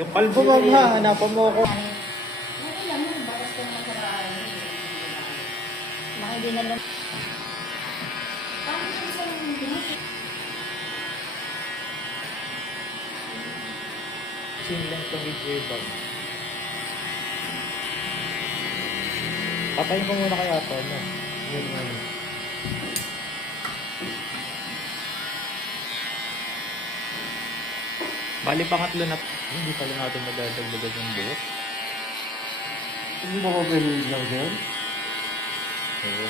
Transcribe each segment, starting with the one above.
Yung kalbo mo ha, hanapan mo ako. Hindi na lang. Sinlang to with your bag. Patayin ko muna kaya ito, no? Yan nga. Bali pangatlo na, hindi pala natin madadagdagan yung buhok. Hindi mo ko ganyan lang yan? Oo.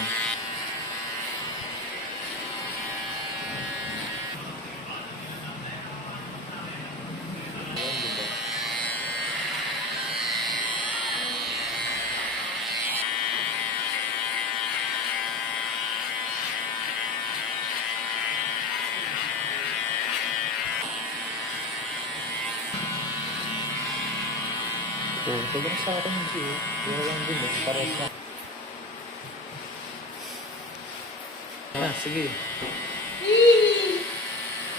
So, ito lang sa akin yung siya. Pero lang din eh, parang na. Ah, sige.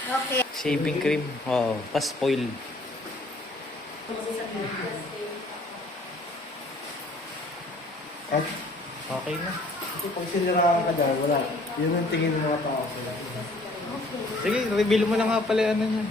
Okay. Shaving cream. Oo, pas spoil. At Okay na. ito, pag siniraan ka dahil wala. Yun ang tingin ng mga tao sila. Sige, reveal mo na nga pala ano niya.